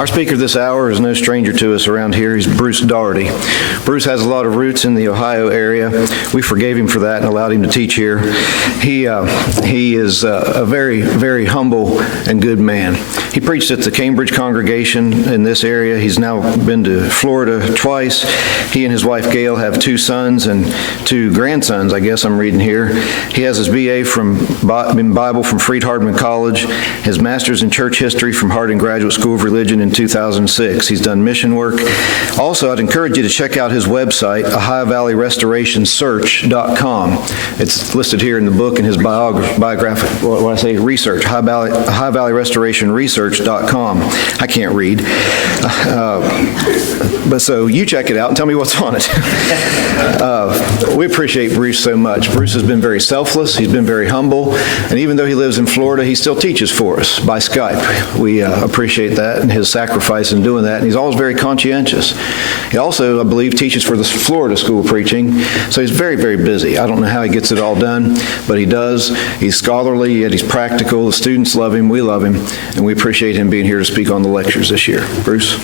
Our speaker this hour is no stranger to us around here. He's Bruce Daugherty. Bruce has a lot of roots in the Ohio area. We forgave him for that and allowed him to teach here. He is a very, very humble and good man. He preached at the Cambridge congregation in this area. He's now been to Florida twice. He and his wife Gail have 2 sons and 2 grandsons, I guess I'm reading here. He has his BA in Bible from Freed-Hardeman College, his master's in church history from Harding Graduate School of Religion in 2006. He's done mission work. Also, I'd encourage you to check out his website, OhioValleyRestorationSearch.com. It's listed here in the book in his biographic, research, OhioValleyRestorationResearch.com. I can't read. But so you check it out and tell me what's on it. We appreciate Bruce so much. Bruce has been very selfless. He's been very humble. And even though he lives in Florida, he still teaches for us by Skype. We appreciate that and his sacrifice in doing that. And he's always very conscientious. He also, I believe, teaches for the Florida School of Preaching. So he's very, very busy. I don't know how he gets it all done, but he does. He's scholarly, yet he's practical. The students love him. We love him. And we appreciate him being here to speak on the lectures this year. Bruce?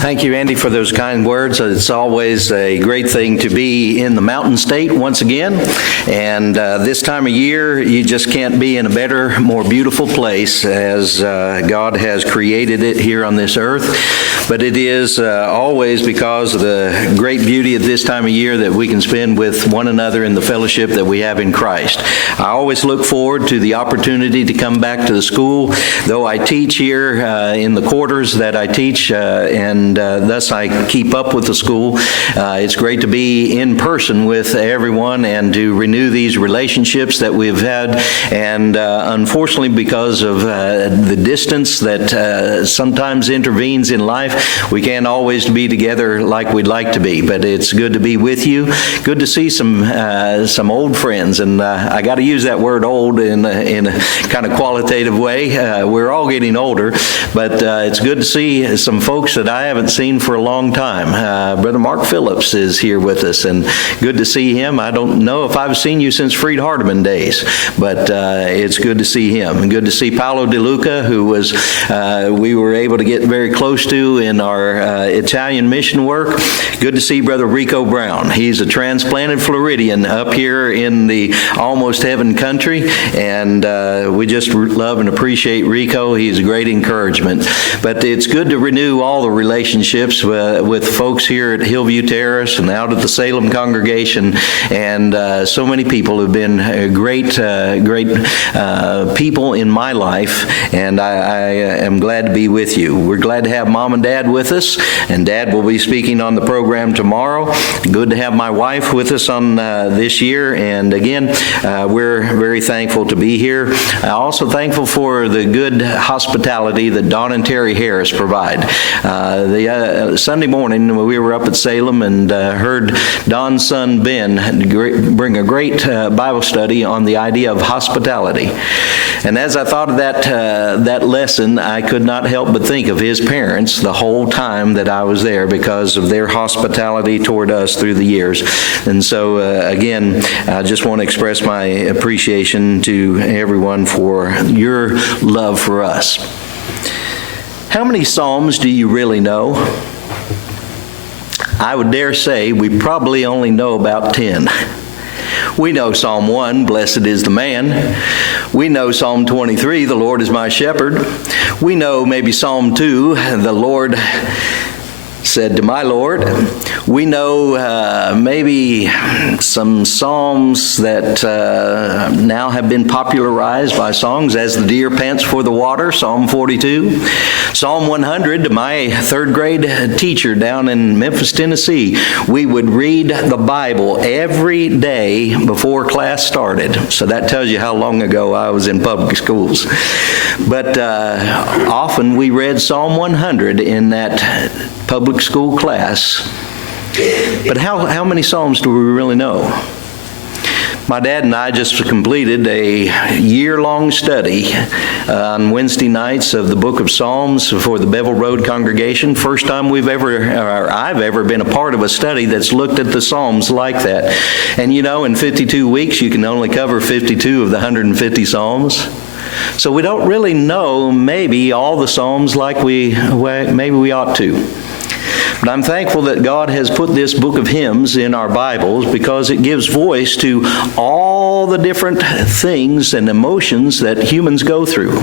Thank you, Andy, for those kind words. It's always a great thing to be in the Mountain State once again. And this time of year, you just can't be in a better, more beautiful place as God has created it here on this earth. But it is always because of the great beauty of this time of year that we can spend with one another in the fellowship that we have in Christ. I always look forward to the opportunity to come back to the school. Though I teach here in the quarters that I teach, and thus I keep up with the school. It's great to be in person with everyone and to renew these relationships that we've had. And unfortunately, because of the distance that sometimes intervenes in life, we can't always be together like we'd like to be. But it's good to be with you. Good to see some old friends. And I got to use that word old in a kind of qualitative way. We're all getting older, but it's good to see some folks that I haven't seen for a long time. Brother Mark Phillips is here with us, and good to see him. I don't know if I've seen you since Freed-Hardeman days, but it's good to see him. And good to see Paolo De Luca, who was we were able to get very close to in our Italian mission work. Good to see Brother Rico Brown. He's a transplanted Floridian up here in the almost heaven country, and we just love and appreciate Rico. He's a great encouragement. But it's good to renew all the relationships with folks here at Hillview Terrace and out at the Salem congregation, and so many people have been great people in my life, and I am glad to be with you. We're glad to have Mom and Dad with us, and Dad will be speaking on the program tomorrow. Good to have my wife with us on this year, and again, we're very thankful to be here. I'm also thankful for the good hospitality that Don and Terry Harris provide. Sunday morning, we were up at Salem and heard Don's son Ben bring a great Bible study on the idea of hospitality. And as I thought of that lesson, I could not help but think of his parents the whole time that I was there because of their hospitality toward us through the years. And so, again, I just want to express my appreciation to everyone for your love for us. How many Psalms do you really know? I would dare say we probably only know about 10. We know Psalm 1, blessed is the man. We know Psalm 23, the Lord is my shepherd. We know maybe Psalm 2, the Lord said to my Lord. We know maybe some psalms that now have been popularized by songs, as the deer pants for the water, Psalm 42. Psalm 100, my third grade teacher down in Memphis, Tennessee, we would read the Bible every day before class started. So that tells you how long ago I was in public schools. But often we read Psalm 100 in that public school class. But how many Psalms do we really know? My dad and I just completed a year-long study on Wednesday nights of the book of Psalms for the Bevel Road congregation. First time I've ever been a part of a study that's looked at the Psalms like that. And you know, in 52 weeks, you can only cover 52 of the 150 Psalms. So we don't really know maybe all the Psalms like maybe we ought to. But I'm thankful that God has put this book of hymns in our Bibles because it gives voice to all the different things and emotions that humans go through.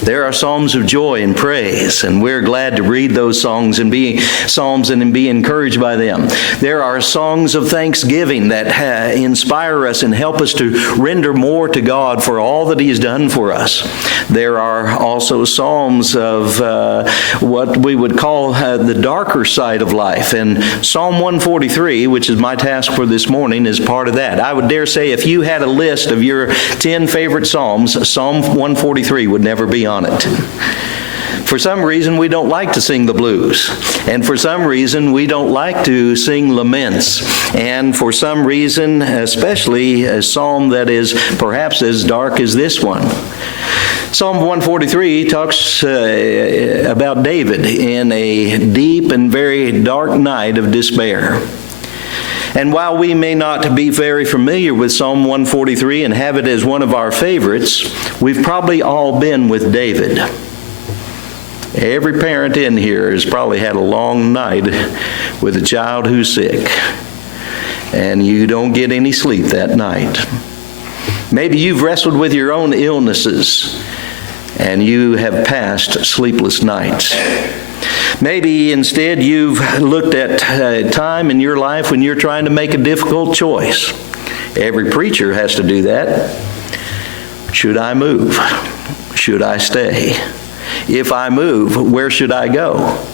There are psalms of joy and praise, and we're glad to read those songs and be encouraged by them. There are songs of thanksgiving that inspire us and help us to render more to God for all that He's done for us. There are also psalms of what we would call the darker side of life. And Psalm 143, which is my task for this morning, is part of that. I would dare say if you had a list of your 10 favorite Psalms, Psalm 143 would never be on it. For some reason, we don't like to sing the blues. And for some reason, we don't like to sing laments. And for some reason, especially a psalm that is perhaps as dark as this one. Psalm 143 talks about David in a deep and very dark night of despair. And while we may not be very familiar with Psalm 143 and have it as one of our favorites, we've probably all been with David. Every parent in here has probably had a long night with a child who's sick, and you don't get any sleep that night. Maybe you've wrestled with your own illnesses, and you have passed sleepless nights. Maybe instead you've looked at a time in your life when you're trying to make a difficult choice. Every preacher has to do that. Should I move? Should I stay? If I move, where should I go?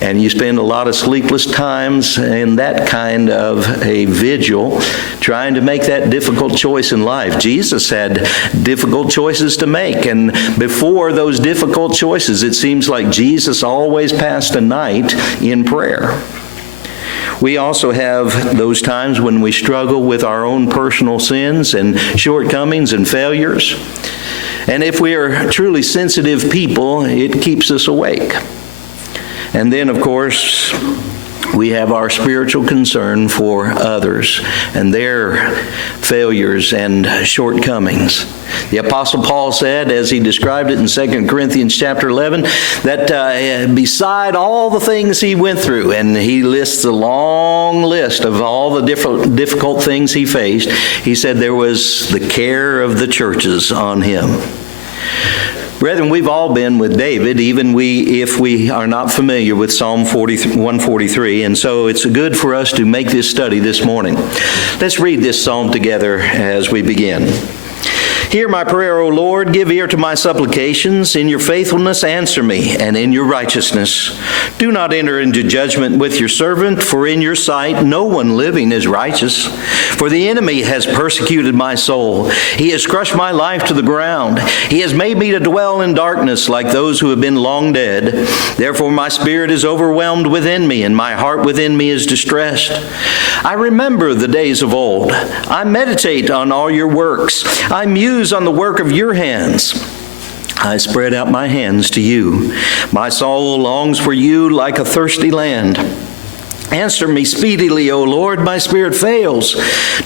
And you spend a lot of sleepless times in that kind of a vigil trying to make that difficult choice in life. Jesus had difficult choices to make, and before those difficult choices, it seems like Jesus always passed a night in prayer. We also have those times when we struggle with our own personal sins and shortcomings and failures. And if we are truly sensitive people, it keeps us awake. And then, of course, we have our spiritual concern for others and their failures and shortcomings. The Apostle Paul said, as he described it in 2 Corinthians chapter 11, that beside all the things he went through, and he lists a long list of all the difficult things he faced, he said there was the care of the churches on him. Brethren, we've all been with David, even if we are not familiar with Psalm 143, and so it's good for us to make this study this morning. Let's read this psalm together as we begin. Hear my prayer, O Lord. Give ear to my supplications. In your faithfulness answer me, and in your righteousness. Do not enter into judgment with your servant, for in your sight no one living is righteous. For the enemy has persecuted my soul. He has crushed my life to the ground. He has made me to dwell in darkness like those who have been long dead. Therefore my spirit is overwhelmed within me, and my heart within me is distressed. I remember the days of old. I meditate on all your works. I muse on the work of your hands. I spread out my hands to you. My soul longs for you like a thirsty land. Answer me speedily, O Lord, my spirit fails.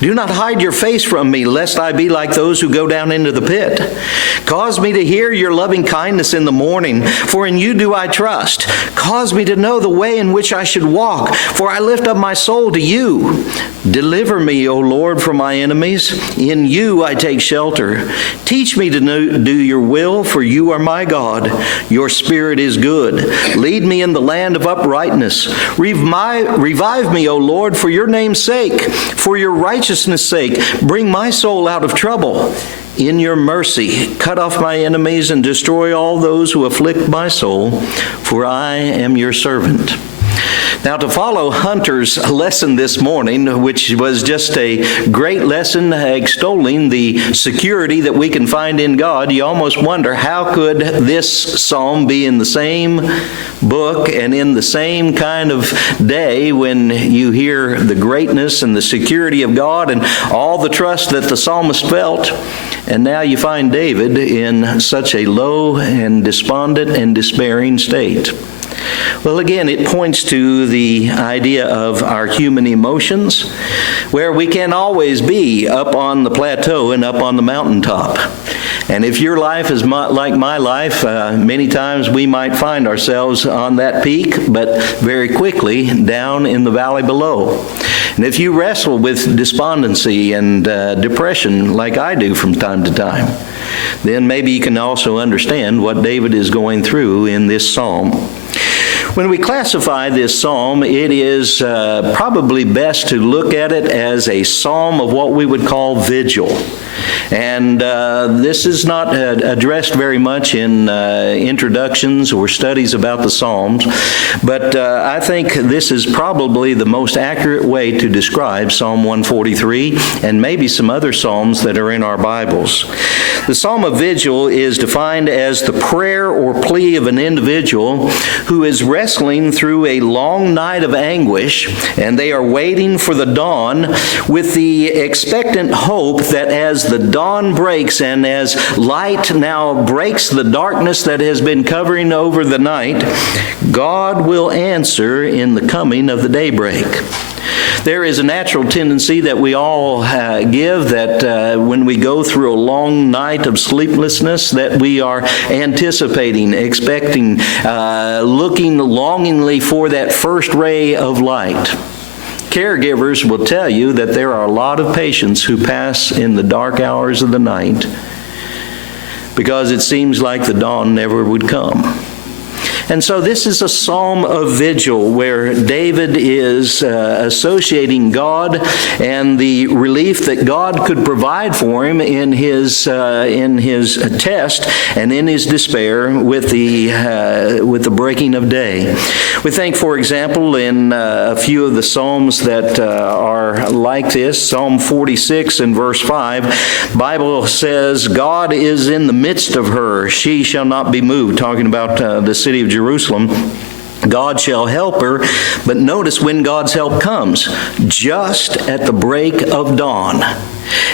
Do not hide your face from me, lest I be like those who go down into the pit. Cause me to hear your loving kindness in the morning, for in you do I trust. Cause me to know the way in which I should walk, for I lift up my soul to you. Deliver me, O Lord, from my enemies. In you I take shelter. Teach me to do your will, for you are my God. Your spirit is good. Lead me in the land of uprightness. Revive me, O Lord, for your name's sake, for your righteousness' sake. Bring my soul out of trouble. In your mercy, cut off my enemies and destroy all those who afflict my soul, for I am your servant. Now, to follow Hunter's lesson this morning, which was just a great lesson extolling the security that we can find in God, you almost wonder, how could this psalm be in the same book and in the same kind of day when you hear the greatness and the security of God and all the trust that the psalmist felt, and now you find David in such a low and despondent and despairing state? Well, again, it points to the idea of our human emotions, where we can't always be up on the plateau and up on the mountaintop. And if your life is like my life, many times we might find ourselves on that peak, but very quickly down in the valley below. And if you wrestle with despondency and depression like I do from time to time, then maybe you can also understand what David is going through in this psalm. When we classify this psalm, it is probably best to look at it as a psalm of what we would call vigil. And this is not addressed very much in introductions or studies about the Psalms, but I think this is probably the most accurate way to describe Psalm 143 and maybe some other Psalms that are in our Bibles. The Psalm of Vigil is defined as the prayer or plea of an individual who is wrestling through a long night of anguish, and they are waiting for the dawn with the expectant hope that as the dawn breaks and as light now breaks the darkness that has been covering over the night, God will answer in the coming of the daybreak. There is a natural tendency that we all give that when we go through a long night of sleeplessness, that we are anticipating, expecting, looking longingly for that first ray of light. Caregivers will tell you that there are a lot of patients who pass in the dark hours of the night because it seems like the dawn never would come. And so this is a psalm of vigil where David is associating God and the relief that God could provide for him in his test and in his despair with the breaking of day. We think, for example, in a few of the psalms that are like this, Psalm 46 and verse 5, Bible says, "God is in the midst of her; she shall not be moved," talking about the city of Jerusalem. God shall help her, but notice when God's help comes, just at the break of dawn.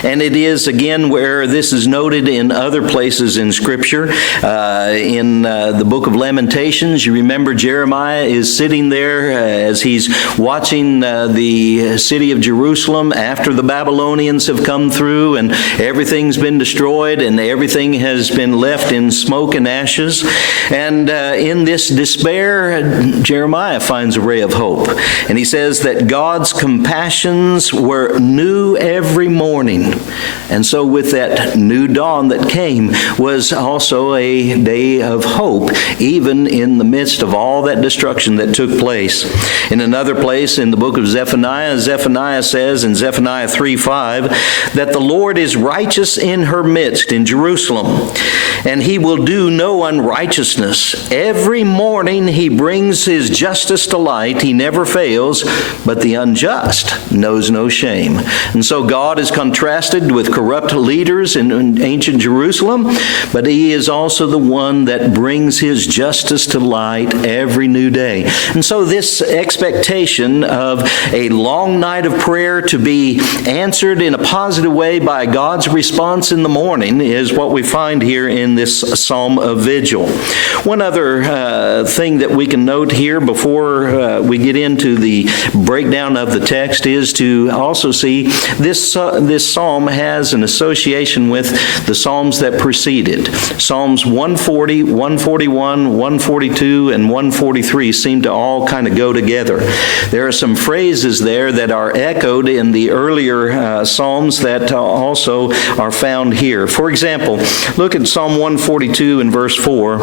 And it is, again, where this is noted in other places in Scripture. In the book of Lamentations, you remember Jeremiah is sitting there as he's watching the city of Jerusalem after the Babylonians have come through and everything's been destroyed and everything has been left in smoke and ashes. And in this despair, Jeremiah finds a ray of hope. And he says that God's compassions were new every morning. And so with that new dawn that came was also a day of hope, even in the midst of all that destruction that took place. In another place in the book of Zephaniah, Zephaniah says in Zephaniah 3:5 that the Lord is righteous in her midst, in Jerusalem, and he will do no unrighteousness. Every morning he brings his justice to light. He never fails, but the unjust knows no shame. And so God is contrasted with corrupt leaders in ancient Jerusalem, but he is also the one that brings his justice to light every new day. And so this expectation of a long night of prayer to be answered in a positive way by God's response in the morning is what we find here in this Psalm of Vigil. One other thing that we can note here before we get into the breakdown of the text is to also see this psalm has an association with the psalms that preceded. Psalms 140, 141, 142, and 143 seem to all kind of go together. There are some phrases there that are echoed in the earlier psalms that also are found here. For example, look at Psalm 142 and verse 4,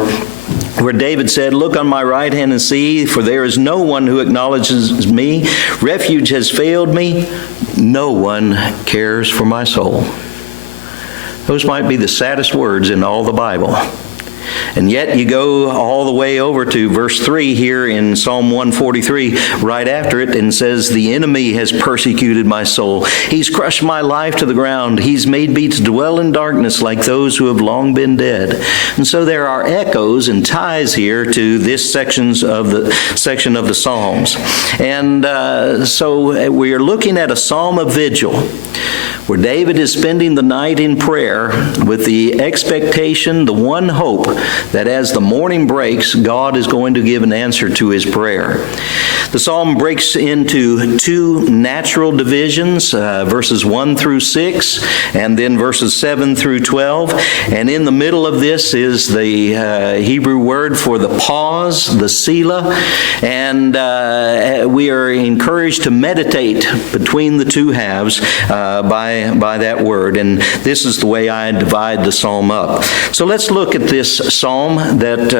where David said, "Look on my right hand and see, for there is no one who acknowledges me. Refuge has failed me. No one cares for my soul." Those might be the saddest words in all the Bible. And yet you go all the way over to verse 3 here in Psalm 143, right after it, and says, the enemy has persecuted my soul. He's crushed my life to the ground. He's made me to dwell in darkness like those who have long been dead. And so there are echoes and ties here to this section of the Psalms. And so we are looking at a psalm of vigil, where David is spending the night in prayer with the expectation, the one hope, that as the morning breaks, God is going to give an answer to his prayer. The psalm breaks into two natural divisions, verses 1 through 6, and then verses 7 through 12. And in the middle of this is the Hebrew word for the pause, the Selah. And we are encouraged to meditate between the two halves by that word. And this is the way I divide the psalm up. So let's look at this psalm that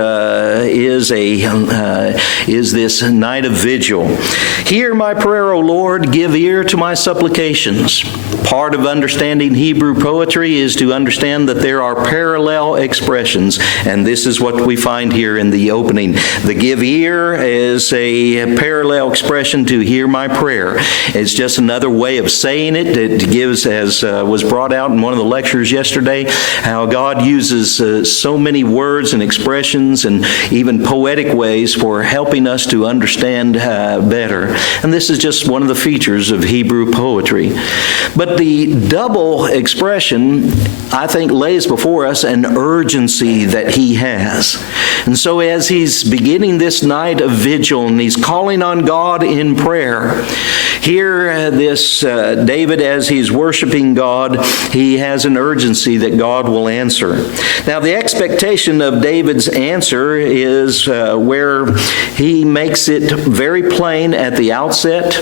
is this night of vigil. Hear my prayer, O Lord, give ear to my supplications. Part of understanding Hebrew poetry is to understand that there are parallel expressions, and this is what we find here in the opening. The give ear is a parallel expression to hear my prayer. It's just another way of saying it. It gives, as was brought out in one of the lectures yesterday, how God uses so many words and expressions and even poetic ways for helping us to understand better. And this is just one of the features of Hebrew poetry. But the double expression, I think, lays before us an urgency that he has. And so as he's beginning this night of vigil and he's calling on God in prayer, here this David, as he's worshiping God, he has an urgency that God will answer. Now, the expectation of David's answer is where he makes it very plain at the outset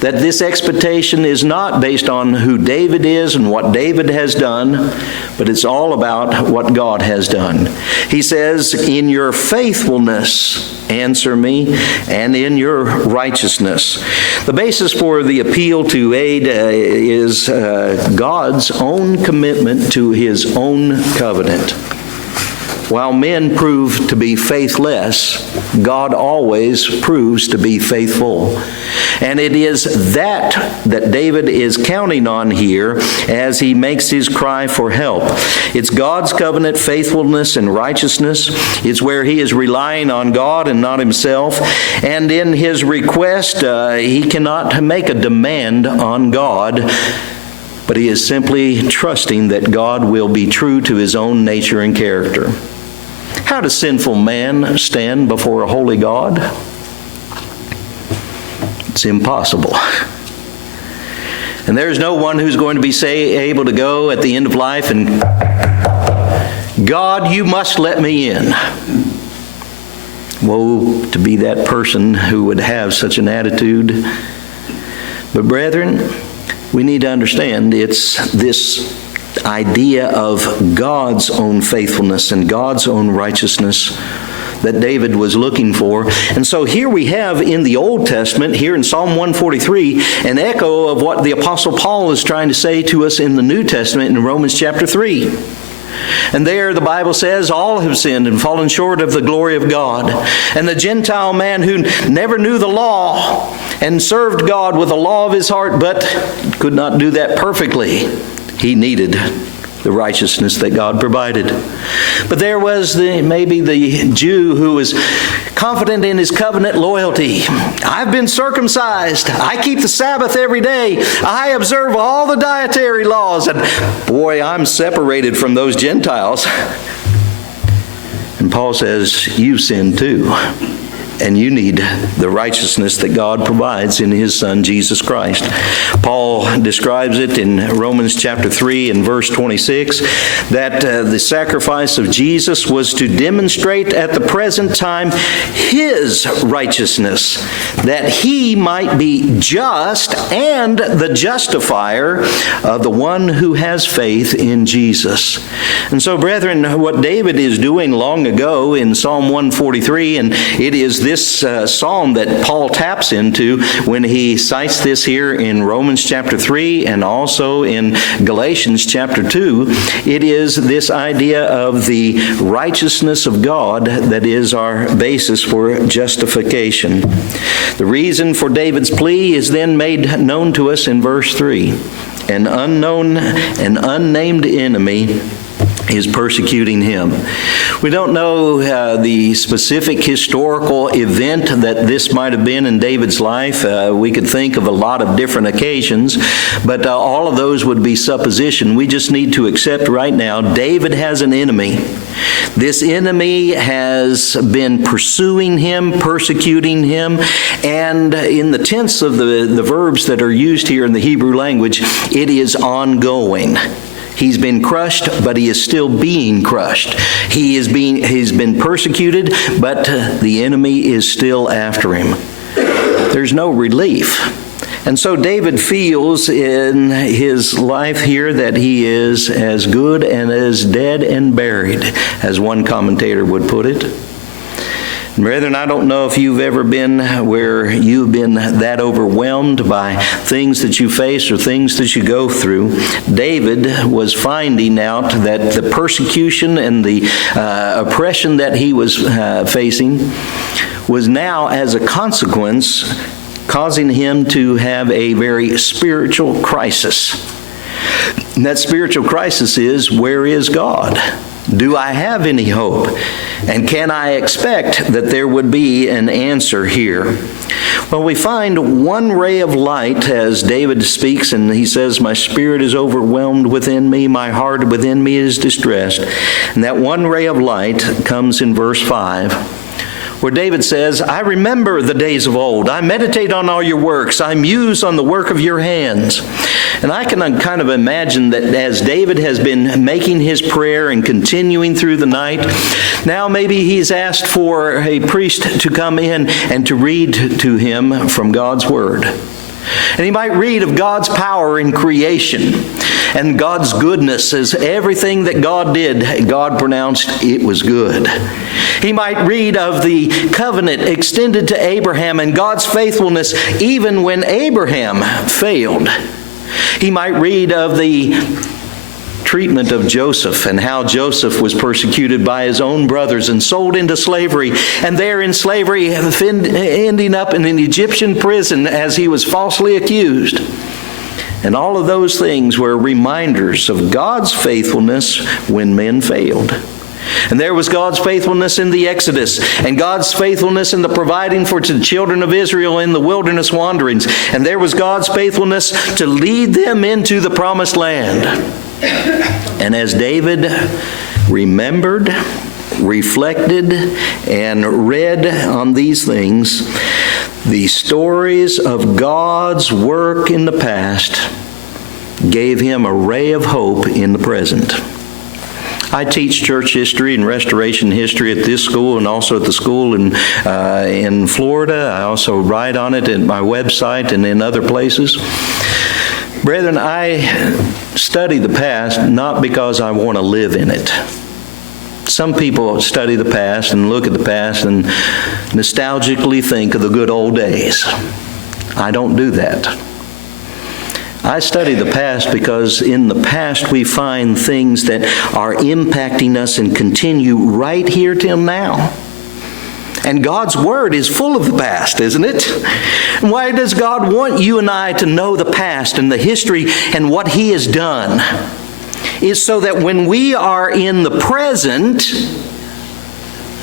that this expectation is not based on who David is and what David has done, but it's all about what God has done. He says, in your faithfulness, answer me, and in your righteousness. The basis for the appeal to aid is God's own commitment to his own covenant. While men prove to be faithless, God always proves to be faithful. And it is that David is counting on here as he makes his cry for help. It's God's covenant faithfulness and righteousness. It's where he is relying on God and not himself. And in his request, he cannot make a demand on God, but he is simply trusting that God will be true to his own nature and character. How does sinful man stand before a holy God? It's impossible. And there's no one who's going to be able to go at the end of life and, God, you must let me in. Woe to be that person who would have such an attitude. But brethren, we need to understand it's this idea of God's own faithfulness and God's own righteousness that David was looking for. And so here we have in the Old Testament, here in Psalm 143, an echo of what the Apostle Paul is trying to say to us in the New Testament in Romans chapter 3. And there the Bible says, all have sinned and fallen short of the glory of God. And the Gentile man who never knew the law and served God with the law of his heart, but could not do that perfectly, he needed the righteousness that God provided. But there was maybe the Jew who was confident in his covenant loyalty. I've been circumcised. I keep the Sabbath every day. I observe all the dietary laws. And boy, I'm separated from those Gentiles. And Paul says, you sin too. And you need the righteousness that God provides in his Son, Jesus Christ. Paul describes it in Romans chapter 3 and verse 26, that the sacrifice of Jesus was to demonstrate at the present time his righteousness, that he might be just and the justifier of the one who has faith in Jesus. And so, brethren, what David is doing long ago in Psalm 143, and it is this psalm that Paul taps into when he cites this here in Romans chapter 3 and also in Galatians chapter 2. It is this idea of the righteousness of God that is our basis for justification. The reason for David's plea is then made known to us in verse 3. An unknown and unnamed enemy is persecuting him. We don't know the specific historical event that this might have been in David's life. We could think of a lot of different occasions, but all of those would be supposition. We just need to accept right now David has an enemy. This enemy has been pursuing him, persecuting him, and in the tense of the verbs that are used here in the Hebrew language, it is ongoing. He's been crushed, but he is still being crushed. He's been persecuted, but the enemy is still after him. There's no relief. And so David feels in his life here that he is as good and as dead and buried, as one commentator would put it. Brethren, I don't know if you've ever been where you've been that overwhelmed by things that you face or things that you go through. David was finding out that the persecution and the oppression that he was facing was now, as a consequence, causing him to have a very spiritual crisis. And that spiritual crisis is, where is God? Do I have any hope? And can I expect that there would be an answer here? Well, we find one ray of light as David speaks, and he says, my spirit is overwhelmed within me, my heart within me is distressed. And that one ray of light comes in verse 5. Where David says, I remember the days of old. I meditate on all your works. I muse on the work of your hands. And I can kind of imagine that as David has been making his prayer and continuing through the night, now maybe he's asked for a priest to come in and to read to him from God's Word. And he might read of God's power in creation and God's goodness as everything that God did, God pronounced it was good. He might read of the covenant extended to Abraham and God's faithfulness even when Abraham failed. He might read of the treatment of Joseph and how Joseph was persecuted by his own brothers and sold into slavery, and there in slavery ending up in an Egyptian prison as he was falsely accused. And all of those things were reminders of God's faithfulness when men failed. And there was God's faithfulness in the Exodus, and God's faithfulness in the providing for the children of Israel in the wilderness wanderings. And there was God's faithfulness to lead them into the promised land. And as David remembered, reflected, and read on these things, the stories of God's work in the past gave him a ray of hope in the present. I teach church history and restoration history at this school and also at the school in Florida. I also write on it at my website and in other places. Brethren, I study the past not because I want to live in it. Some people study the past and look at the past and nostalgically think of the good old days. I don't do that. I study the past because in the past we find things that are impacting us and continue right here till now. And God's Word is full of the past, isn't it? Why does God want you and I to know the past and the history and what He has done? It's so that when we are in the present,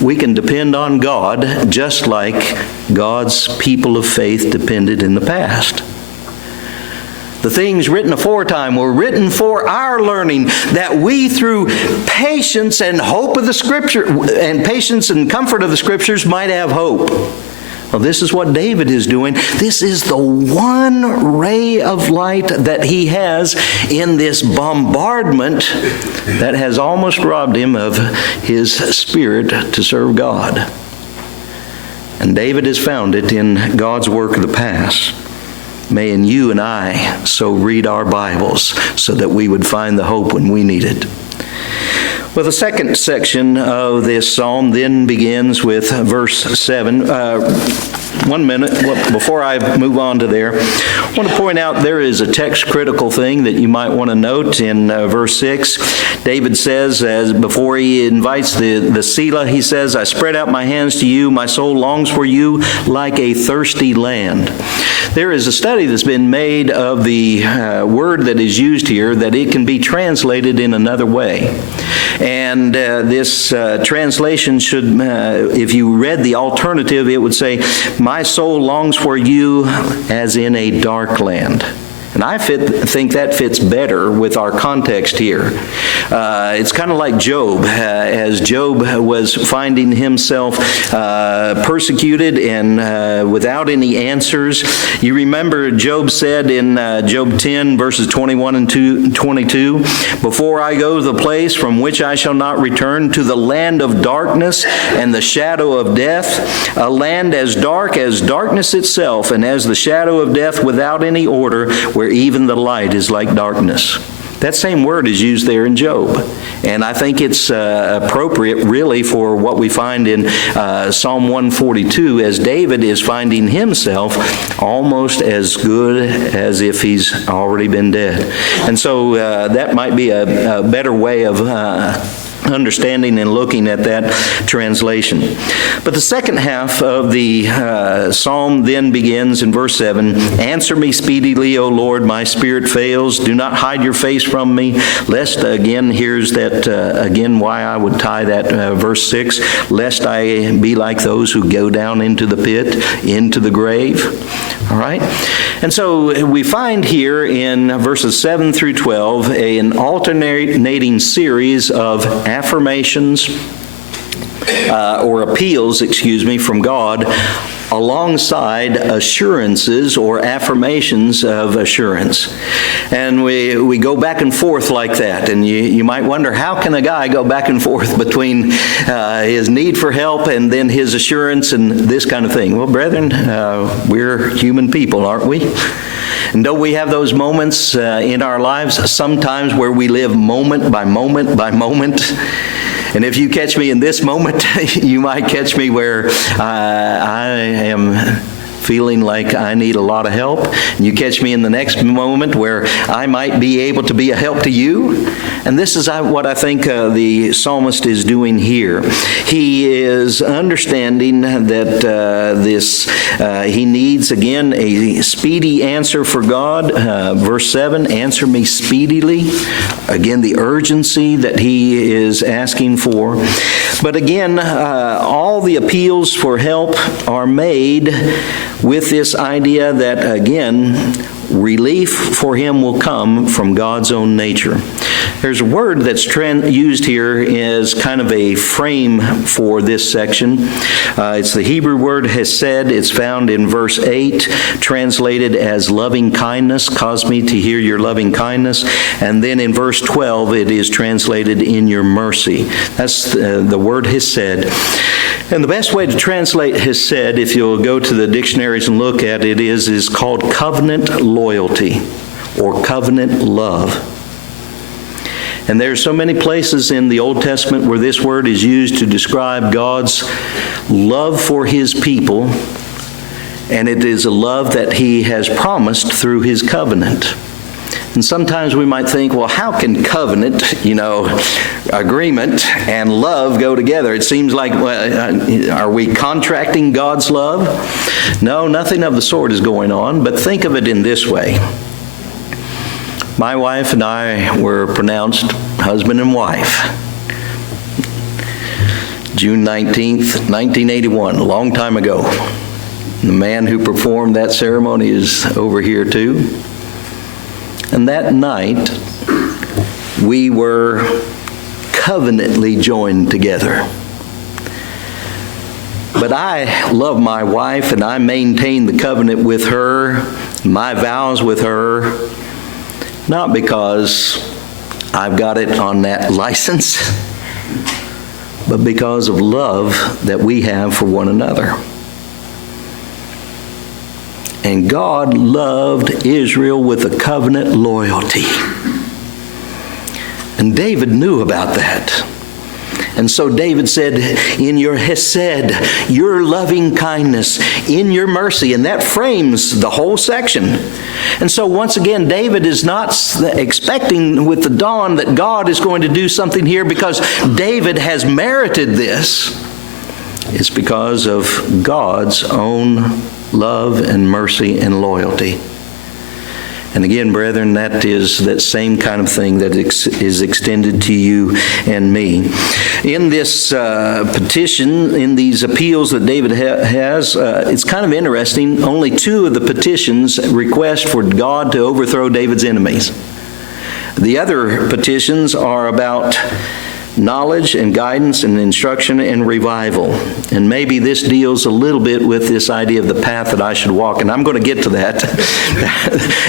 we can depend on God just like God's people of faith depended in the past. The things written aforetime were written for our learning, that we through patience and hope of the Scripture, and patience and comfort of the Scriptures might have hope. Well, this is what David is doing. This is the one ray of light that he has in this bombardment that has almost robbed him of his spirit to serve God. And David has found it in God's work of the past. May you and I so read our Bibles so that we would find the hope when we need it. Well, the second section of this psalm then begins with verse 7. 1 minute, before I move on to there, I want to point out there is a text critical thing that you might want to note in verse 6. David says, as before he invites the Selah, he says, I spread out my hands to you, my soul longs for you like a thirsty land. There is a study that's been made of the word that is used here, that it can be translated in another way. And this translation should, if you read the alternative, it would say, my soul longs for you as in a dark land. And I think that fits better with our context here. It's kind of like Job. As Job was finding himself persecuted and without any answers. You remember Job said in Job 10, verses 21 and 22, before I go to the place from which I shall not return, to the land of darkness and the shadow of death, a land as dark as darkness itself, and as the shadow of death without any order, where even the light is like darkness. That same word is used there in Job. And I think it's appropriate really for what we find in Psalm 142, as David is finding himself almost as good as if he's already been dead. And so that might be a better way of understanding and looking at that translation. But the second half of the psalm then begins in verse 7, answer me speedily, O Lord, my spirit fails. Do not hide your face from me, lest, again, here's that, again, why I would tie that verse 6, lest I be like those who go down into the pit, into the grave. All right? And so we find here in verses 7 through 12 an alternating series of affirmations or appeals, from God, alongside assurances or affirmations of assurance. And we go back and forth like that. And you might wonder, how can a guy go back and forth between his need for help and then his assurance and this kind of thing? Well, brethren, we're human people, aren't we? And don't we have those moments in our lives sometimes where we live moment by moment by moment? And if you catch me in this moment, you might catch me where I am feeling like I need a lot of help. And you catch me in the next moment where I might be able to be a help to you. And this is what I think the psalmist is doing here. He is understanding that he needs, again, a speedy answer for God. Verse 7, answer me speedily. Again, the urgency that he is asking for. But again, all the appeals for help are made with this idea that, again, relief for him will come from God's own nature. There's a word that's used here as kind of a frame for this section. It's the Hebrew word hesed. It's found in verse 8, translated as loving kindness. Cause me to hear your loving kindness. And then in verse 12, it is translated in your mercy. That's the word hesed. And the best way to translate hesed, if you'll go to the dictionaries and look at it, is called covenant loyalty or covenant love. And there's so many places in the Old Testament where this word is used to describe God's love for his people, and it is a love that he has promised through his covenant. And sometimes we might think, well, how can covenant, agreement and love go together? It seems like, are we contracting God's love? No, nothing of the sort is going on, but think of it in this way. My wife and I were pronounced husband and wife. June 19th, 1981, a long time ago. The man who performed that ceremony is over here too. And that night, we were covenantly joined together. But I love my wife, and I maintain the covenant with her, my vows with her, not because I've got it on that license, but because of love that we have for one another. And God loved Israel with a covenant loyalty. And David knew about that. And so David said, in your hesed, your loving kindness, in your mercy. And that frames the whole section. And so once again, David is not expecting with the dawn that God is going to do something here because David has merited this. It's because of God's own love and mercy and loyalty. And again, brethren, that is that same kind of thing that is extended to you and me. In this petition, in these appeals that David has, it's kind of interesting. Only 2 of the petitions request for God to overthrow David's enemies. The other petitions are about knowledge and guidance and instruction and revival. And maybe this deals a little bit with this idea of the path that I should walk. And I'm going to get to that.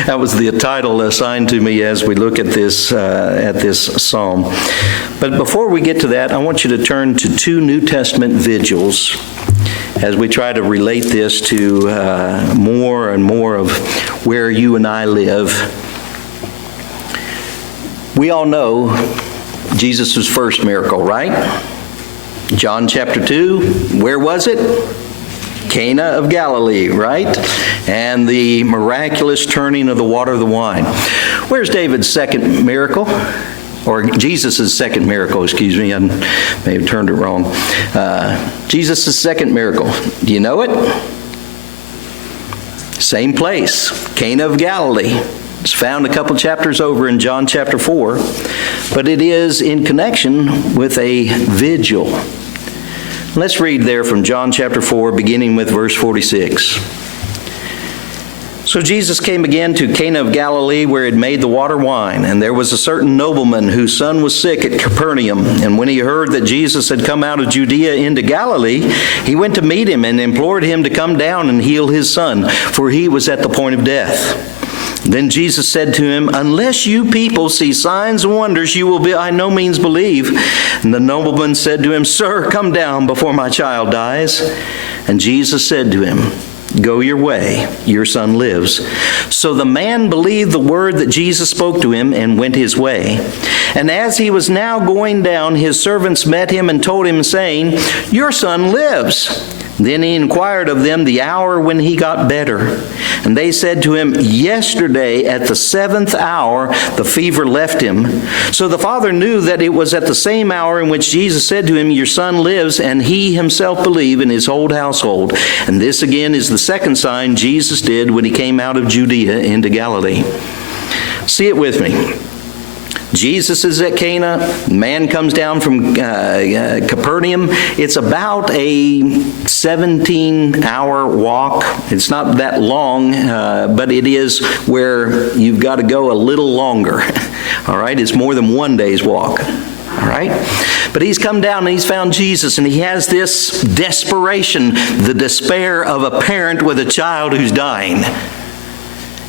That was the title assigned to me as we look at this psalm. But before we get to that, I want you to turn to 2 New Testament vigils as we try to relate this to more and more of where you and I live. We all know Jesus' first miracle, right? John chapter 2, where was it? Cana of Galilee, right? And the miraculous turning of the water to wine. Where's David's second miracle? Or Jesus' second miracle, excuse me. I may have turned it wrong. Jesus' second miracle. Do you know it? Same place, Cana of Galilee. It's found a couple chapters over in John chapter 4, but it is in connection with a vigil. Let's read there from John chapter 4, beginning with verse 46. So Jesus came again to Cana of Galilee, where he had made the water wine. And there was a certain nobleman whose son was sick at Capernaum. And when he heard that Jesus had come out of Judea into Galilee, he went to meet him and implored him to come down and heal his son, for he was at the point of death. Then Jesus said to him, unless you people see signs and wonders, you will by no means believe. And the nobleman said to him, Sir, come down before my child dies. And Jesus said to him, Go your way, your son lives. So the man believed the word that Jesus spoke to him and went his way. And as he was now going down, his servants met him and told him, saying, Your son lives. Then he inquired of them the hour when he got better. And they said to him, Yesterday at the 7th hour the fever left him. So the father knew that it was at the same hour in which Jesus said to him, Your son lives, and he himself believed in his whole household. And this again is the second sign Jesus did when he came out of Judea into Galilee. See it with me. Jesus is at Cana. Man comes down from Capernaum. It's about a 17-hour walk. It's not that long, but it is where you've got to go a little longer. All right? It's more than one day's walk. All right? But he's come down and he's found Jesus, and he has this desperation, the despair of a parent with a child who's dying.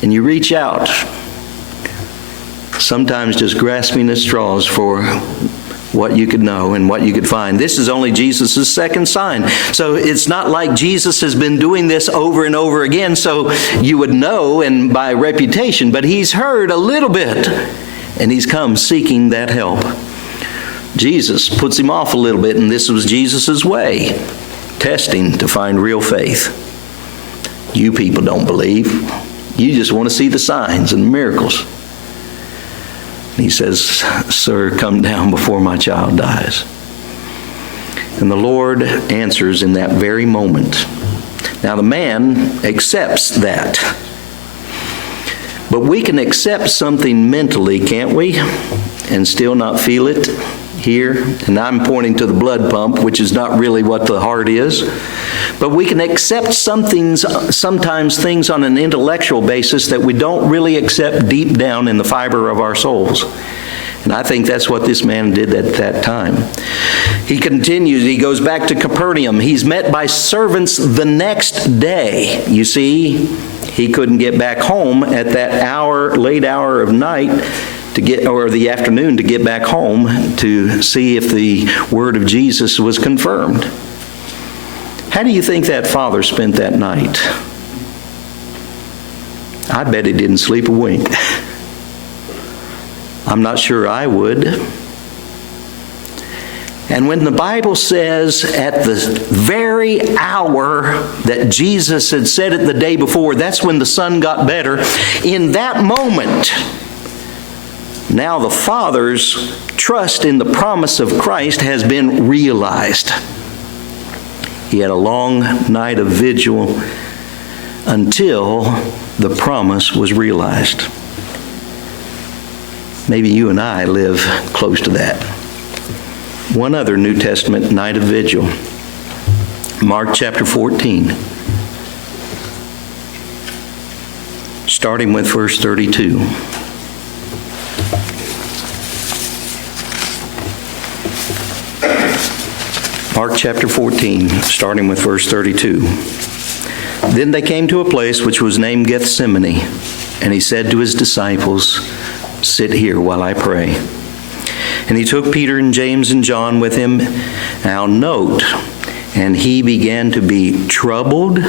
And you reach out, sometimes just grasping at straws for what you could know and what you could find. This is only Jesus' second sign. So it's not like Jesus has been doing this over and over again so you would know and by reputation, but he's heard a little bit and he's come seeking that help. Jesus puts him off a little bit, and this was Jesus' way, testing to find real faith. You people don't believe. You just want to see the signs and miracles. He says, Sir, come down before my child dies. And the Lord answers in that very moment. Now the man accepts that. But we can accept something mentally, can't we? And still not feel it here. And I'm pointing to the blood pump, which is not really what the heart is. But we can accept sometimes things on an intellectual basis that we don't really accept deep down in the fiber of our souls. And I think that's what this man did at that time. He continues, he goes back to Capernaum. He's met by servants the next day. You see, he couldn't get back home at that hour, late hour of night, or the afternoon to get back home to see if the word of Jesus was confirmed. How do you think that father spent that night? I bet he didn't sleep a wink. I'm not sure I would. And when the Bible says at the very hour that Jesus had said it the day before, that's when the sun got better. In that moment, now the Father's trust in the promise of Christ has been realized. He had a long night of vigil until the promise was realized. Maybe you and I live close to that. One other New Testament night of vigil. Mark chapter 14. Starting with verse 32. Mark chapter 14, starting with verse 32. Then they came to a place which was named Gethsemane, and he said to his disciples, "Sit here while I pray." And he took Peter and James and John with him. Now note, and he began to be troubled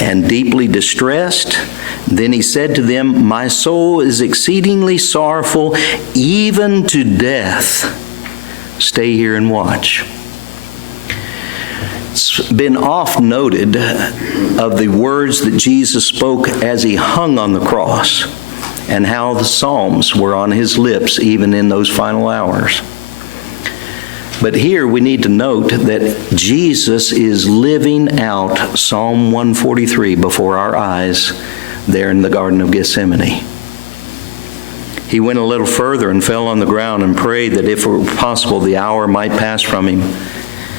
and deeply distressed. Then he said to them, "My soul is exceedingly sorrowful, even to death. Stay here and watch." It's been oft noted of the words that Jesus spoke as he hung on the cross, and how the Psalms were on his lips even in those final hours. But here we need to note that Jesus is living out Psalm 143 before our eyes there in the Garden of Gethsemane. He went a little further and fell on the ground and prayed that if it were possible the hour might pass from him.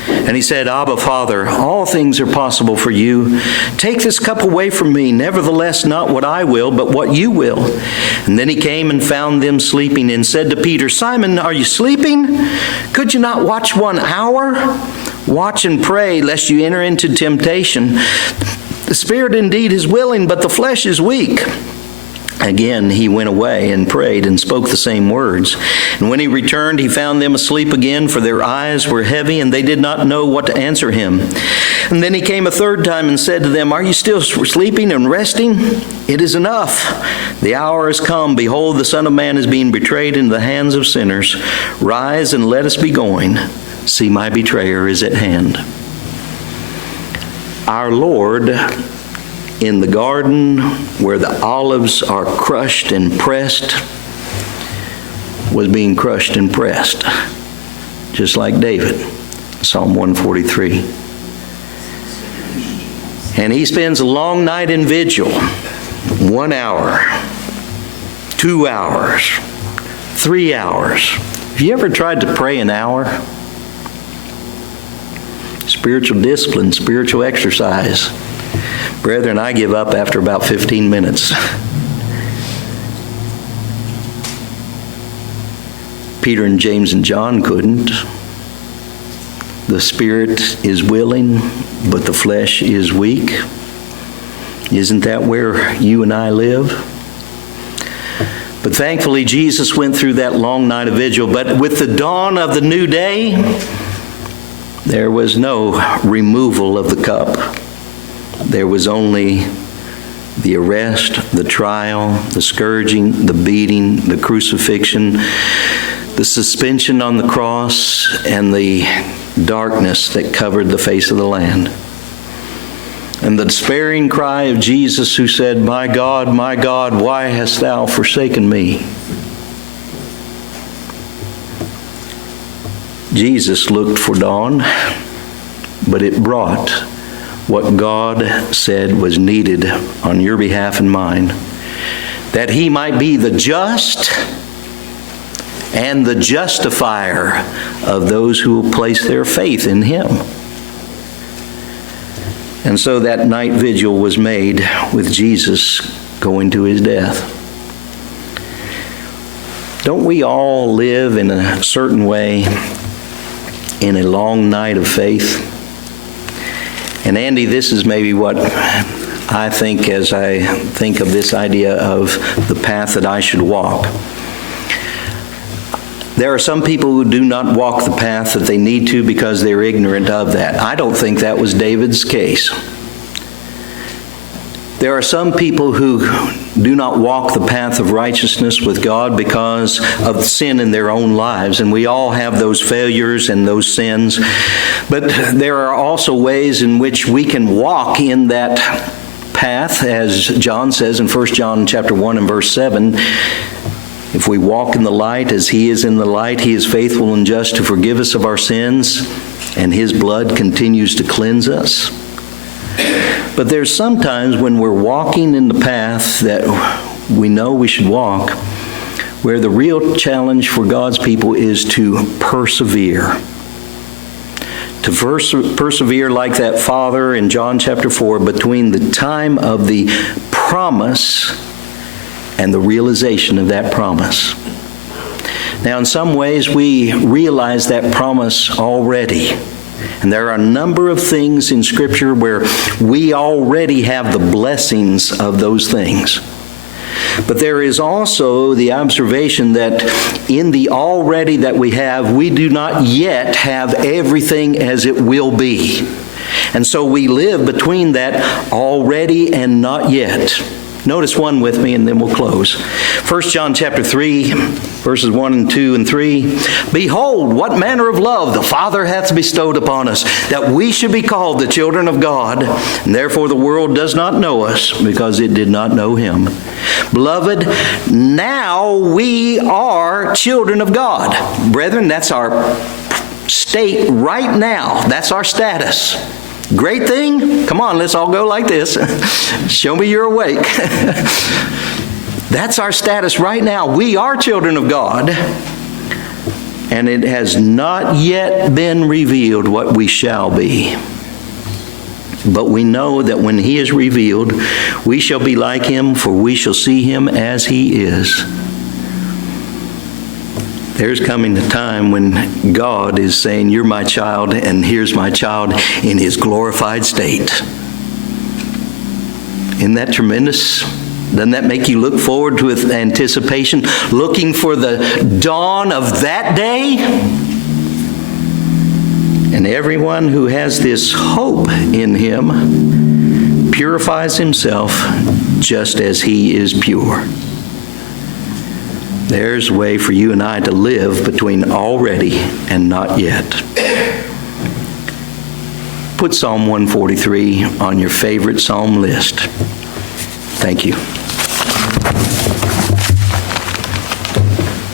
And he said, "Abba, Father, all things are possible for you. Take this cup away from me. Nevertheless, not what I will, but what you will." And then he came and found them sleeping and said to Peter, "Simon, are you sleeping? Could you not watch 1 hour? Watch and pray, lest you enter into temptation. The spirit indeed is willing, but the flesh is weak." Again he went away and prayed and spoke the same words. And when he returned, he found them asleep again, for their eyes were heavy, and they did not know what to answer him. And then he came a third time and said to them, "Are you still sleeping and resting? It is enough. The hour has come. Behold, the Son of Man is being betrayed into the hands of sinners. Rise and let us be going. See, my betrayer is at hand." Our Lord, in the garden where the olives are crushed and pressed, was being crushed and pressed, just like David, Psalm 143. And he spends a long night in vigil, 1 hour, 2 hours, 3 hours. Have you ever tried to pray an hour? Spiritual discipline, spiritual exercise. Brethren, I give up after about 15 minutes. Peter and James and John couldn't. The spirit is willing, but the flesh is weak. Isn't that where you and I live? But thankfully, Jesus went through that long night of vigil. But with the dawn of the new day, there was no removal of the cup. There was only the arrest, the trial, the scourging, the beating, the crucifixion, the suspension on the cross, and the darkness that covered the face of the land. And the despairing cry of Jesus, who said, my God, why hast thou forsaken me?" Jesus looked for dawn, but it brought what God said was needed on your behalf and mine, that he might be the just and the justifier of those who will place their faith in him. And so that night vigil was made with Jesus going to his death. Don't we all live in a certain way in a long night of faith? And Andy, this is maybe what I think as I think of this idea of the path that I should walk. There are some people who do not walk the path that they need to because they're ignorant of that. I don't think that was David's case. There are some people who do not walk the path of righteousness with God because of sin in their own lives, and we all have those failures and those sins. But there are also ways in which we can walk in that path, as John says in 1 John chapter 1 and verse 7. If we walk in the light as he is in the light, he is faithful and just to forgive us of our sins, and his blood continues to cleanse us. But there's sometimes when we're walking in the path that we know we should walk, where the real challenge for God's people is to persevere. To persevere like that father in John chapter 4 between the time of the promise and the realization of that promise. Now, in some ways, we realize that promise already. And there are a number of things in Scripture where we already have the blessings of those things. But there is also the observation that in the already that we have, we do not yet have everything as it will be. And so we live between that already and not yet. Notice one with me and then we'll close. 1 John chapter 3, verses 1 and 2 and 3. Behold, what manner of love the Father hath bestowed upon us, that we should be called the children of God. And therefore the world does not know us, because it did not know him. Beloved, now we are children of God. Brethren, that's our state right now. That's our status. Great thing? Come on, let's all go like this. Show me you're awake. That's our status right now. We are children of God. And it has not yet been revealed what we shall be. But we know that when he is revealed, we shall be like him, for we shall see him as he is. There's coming a time when God is saying, you're my child, and here's my child in his glorified state. Isn't that tremendous? Doesn't that make you look forward to with anticipation, looking for the dawn of that day? And everyone who has this hope in him purifies himself just as he is pure. There's a way for you and I to live between already and not yet. Put Psalm 143 on your favorite psalm list. Thank you.